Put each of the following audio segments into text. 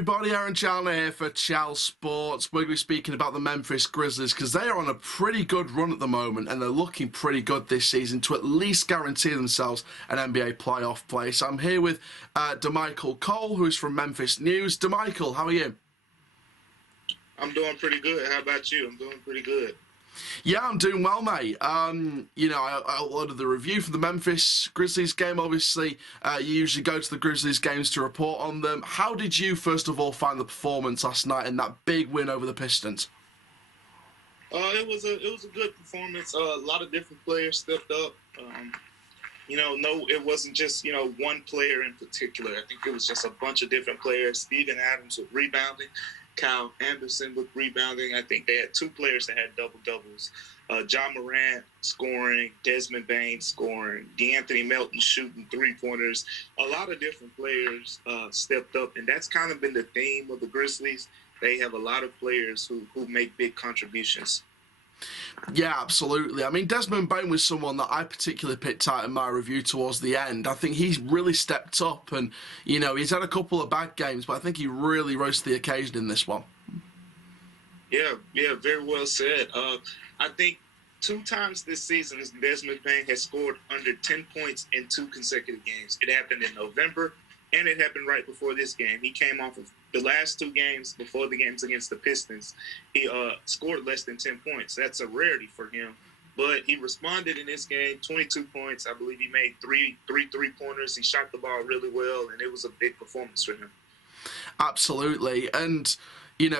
everybody, Aaron Chalner here for Chal Sports. We're going to be speaking about the Memphis Grizzlies because they are on a pretty good run at the moment and they're looking pretty good this season to at least guarantee themselves an NBA playoff place. I'm here with Damichael Cole, who is from Memphis News. Damichael, how are you? I'm doing pretty good. How about you? I'm doing pretty good. Yeah, I'm doing well, mate. I uploaded the review for the Memphis Grizzlies game. Obviously, you usually go to the Grizzlies games to report on them. How did you, first of all, find the performance last night in that big win over the Pistons? It was a good performance. A lot of different players stepped up. No, it wasn't just one player in particular. I think it was just a bunch of different players. Steven Adams with rebounding. Kyle Anderson with rebounding. I think they had two players that had double-doubles. Moran scoring, Desmond Payne scoring, D'Anthony Melton shooting three-pointers. A lot of different players stepped up, and that's kind of been the theme of the Grizzlies. They have a lot of players who make big contributions. Yeah, absolutely. I mean, Desmond Payne was someone that I particularly picked out in my review towards the end. I think he's really stepped up and, he's had a couple of bad games, but I think he really rose to the occasion in this one. Yeah, very well said. I think 2 times this season, Desmond Payne has scored under 10 points in 2 consecutive games. It happened in November, and it happened right before this game. He came off of the last 2 games before the games against the Pistons. He scored less than 10 points. That's a rarity for him. But he responded in this game, 22 points. I believe he made three three-pointers. He shot the ball really well, and it was a big performance for him. Absolutely. And,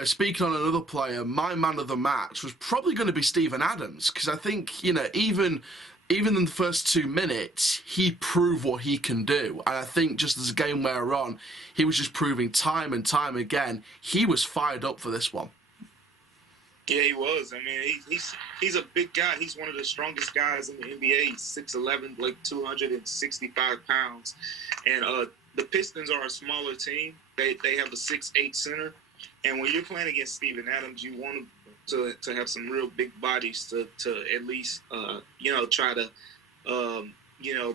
speaking on another player, my man of the match was probably going to be Steven Adams, because I think, even in the first 2 minutes, he proved what he can do. And I think just as the game wore on, he was just proving time and time again, he was fired up for this one. Yeah, he was. I mean, he's a big guy. He's one of the strongest guys in the NBA. He's 6'11", like 265 pounds. And the Pistons are a smaller team. They have a 6'8" center. And when you're playing against Steven Adams, you want to have some real big bodies to at least, try to,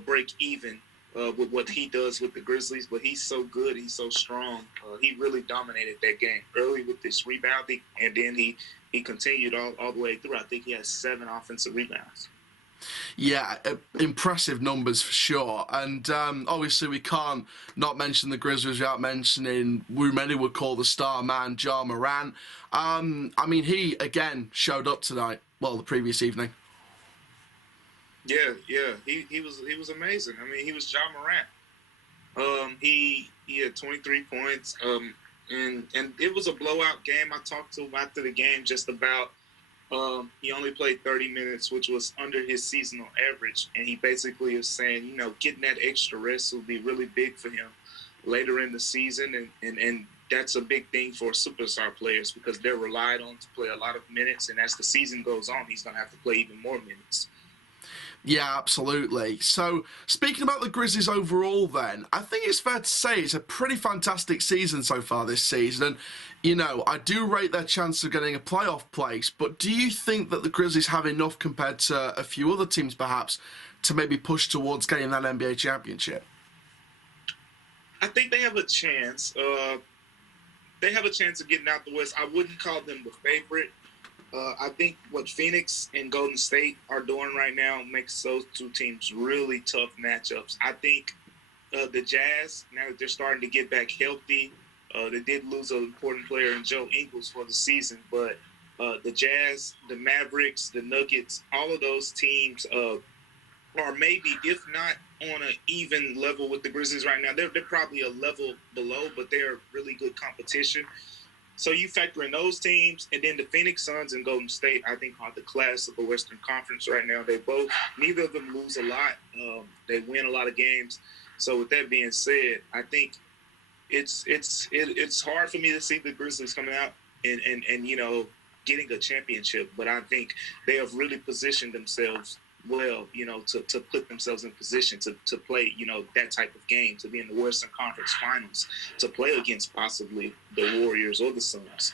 break even with what he does with the Grizzlies. But he's so good. He's so strong. He really dominated that game early with this rebounding, and then he continued all the way through. I think he had 7 offensive rebounds. Yeah, impressive numbers for sure. And obviously we can't not mention the Grizzlies without mentioning who many would call the star man, Moran. I mean, he, again, showed up tonight, the previous evening. Yeah, he was amazing. I mean, he was Moran. He had 23 points, and it was a blowout game. I talked to him after the game just about he only played 30 minutes, which was under his seasonal average, and he basically is saying, getting that extra rest will be really big for him later in the season, and that's a big thing for superstar players because they're relied on to play a lot of minutes, and as the season goes on, he's going to have to play even more minutes. Yeah, absolutely. So, speaking about the Grizzlies overall then, I think it's fair to say it's a pretty fantastic season so far this season. And, I do rate their chance of getting a playoff place, but do you think that the Grizzlies have enough compared to a few other teams perhaps to maybe push towards getting that NBA championship? I think they have a chance. They have a chance of getting out the West. I wouldn't call them the favorite. I think what Phoenix and Golden State are doing right now makes those 2 teams really tough matchups. I think the Jazz, now that they're starting to get back healthy, they did lose an important player in Joe Ingles for the season, but the Jazz, the Mavericks, the Nuggets, all of those teams are maybe, if not on an even level with the Grizzlies right now, they're probably a level below, but they're really good competition. So you factor in those teams, and then the Phoenix Suns and Golden State, I think, are the class of the Western Conference right now. Neither of them lose a lot. They win a lot of games. So with that being said, I think it's hard for me to see the Grizzlies coming out and getting a championship. But I think they have really positioned themselves well, to put themselves in position to play, that type of game, to be in the Western Conference Finals, to play against possibly the Warriors or the Suns.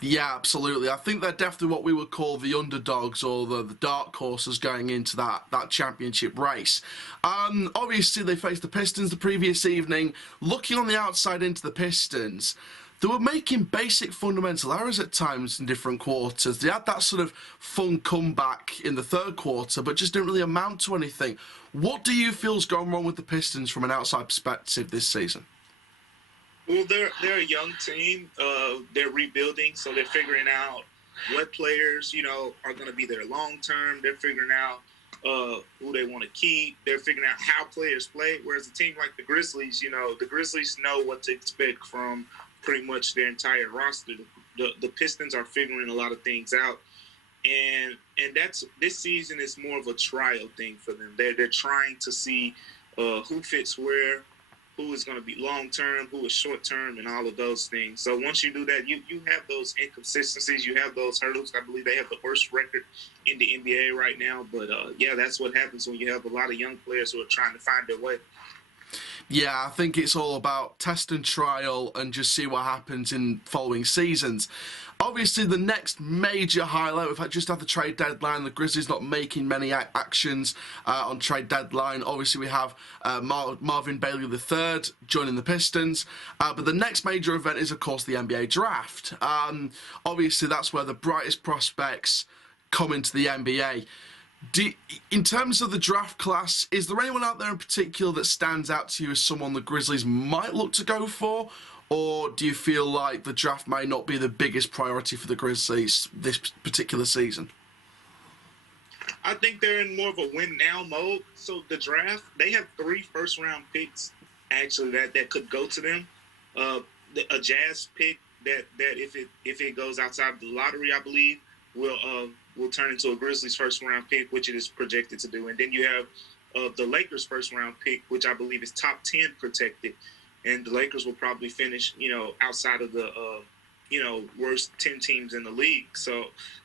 Yeah, absolutely. I think they're definitely what we would call the underdogs or the dark horses going into that championship race. Obviously, they faced the Pistons the previous evening. Looking on the outside into the Pistons, they were making basic fundamental errors at times in different quarters. They had that sort of fun comeback in the third quarter, but just didn't really amount to anything. What do you feel's gone wrong with the Pistons from an outside perspective this season? Well, they're a young team. They're rebuilding, so they're figuring out what players, are going to be there long term. They're figuring out who they want to keep. They're figuring out how players play. Whereas a team like the Grizzlies, the Grizzlies know what to expect from pretty much their entire roster. The Pistons are figuring a lot of things out, and that's this season is more of a trial thing for them. They're trying to see who fits where, who is going to be long-term, who is short-term, and all of those things. So once you do that, you have those inconsistencies, you have those hurdles. I believe they have the worst record in the NBA right now. But, yeah, that's what happens when you have a lot of young players who are trying to find their way. Yeah, I think it's all about test and trial and just see what happens in following seasons. Obviously, the next major highlight, we've just had the trade deadline. The Grizzlies not making many actions on trade deadline. Obviously, we have Marvin Bailey III joining the Pistons. But the next major event is, of course, the NBA draft. Obviously, that's where the brightest prospects come into the NBA. In terms of the draft class, is there anyone out there in particular that stands out to you as someone the Grizzlies might look to go for? Or do you feel like the draft may not be the biggest priority for the Grizzlies this particular season? I think they're in more of a win-now mode. So the draft, they have 3 first-round picks, actually, that could go to them. A Jazz pick that if it goes outside the lottery, I believe, will turn into a Grizzlies first-round pick, which it is projected to do. And then you have the Lakers first-round pick, which I believe is top 10 protected. And the Lakers will probably finish, outside of the, worst 10 teams in the league. So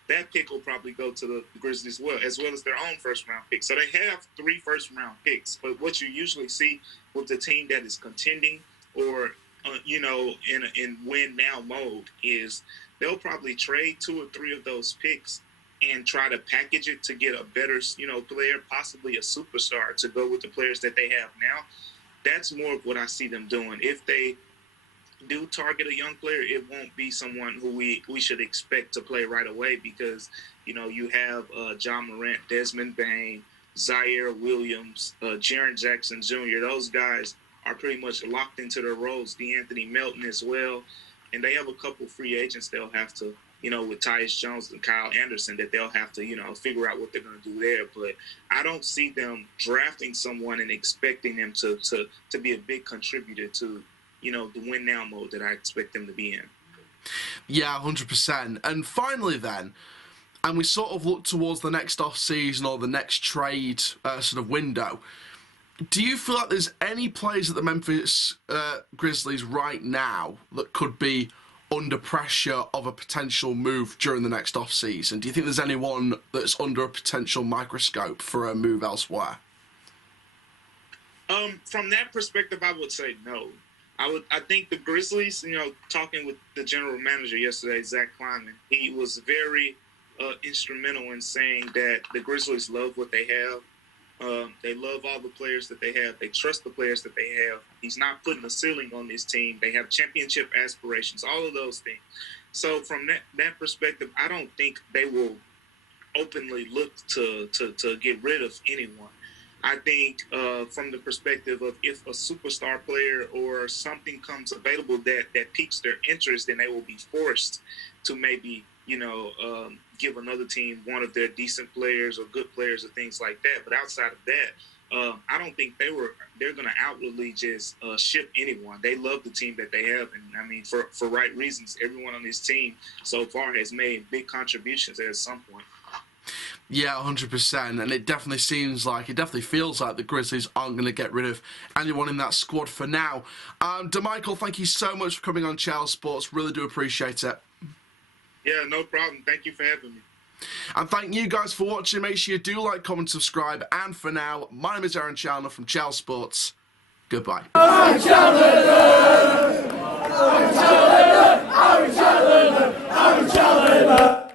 that pick will probably go to the Grizzlies as well as their own first-round pick. So they have 3 first-round picks. But what you usually see with the team that is contending or, in win-now mode is they'll probably trade 2 or 3 of those picks and try to package it to get a better, player, possibly a superstar, to go with the players that they have now. That's more of what I see them doing. If they do target a young player, it won't be someone who we should expect to play right away because, you have John Morant, Desmond Payne, Zaire Williams, Jaren Jackson Jr. Those guys are pretty much locked into their roles. DeAnthony Melton as well. And they have a couple free agents they'll have to, with Tyus Jones and Kyle Anderson, that they'll have to, figure out what they're going to do there. But I don't see them drafting someone and expecting them to be a big contributor to, the win-now mode that I expect them to be in. Yeah, 100%. And finally then, and we sort of look towards the next off-season or the next trade sort of window, do you feel like there's any players at the Memphis Grizzlies right now that could be under pressure of a potential move during the next off-season? Do you think there's anyone that's under a potential microscope for a move elsewhere? From that perspective, I would say no. I think the Grizzlies, talking with the general manager yesterday, Zach Kleiman, he was very instrumental in saying that the Grizzlies love what they have. They love all the players that they have. They trust the players that they have. He's not putting a ceiling on this team. They have championship aspirations, all of those things. So from that perspective, I don't think they will openly look to get rid of anyone. I think from the perspective of if a superstar player or something comes available that piques their interest, then they will be forced to maybe, give another team one of their decent players or good players or things like that. But outside of that, I don't think they're going to outwardly just ship anyone. They love the team that they have. And, I mean, for right reasons, everyone on this team so far has made big contributions at some point. Yeah, 100%. And it definitely feels like the Grizzlies aren't going to get rid of anyone in that squad for now. Damichael, thank you so much for coming on Channel Sports. Really do appreciate it. Yeah, no problem. Thank you for having me. And thank you guys for watching. Make sure you do like, comment, subscribe. And for now, my name is Aaron Chandler from Channel Sports. Goodbye. I'm Chandler! I'm Chandler! I'm Chandler! I'm a child of labor.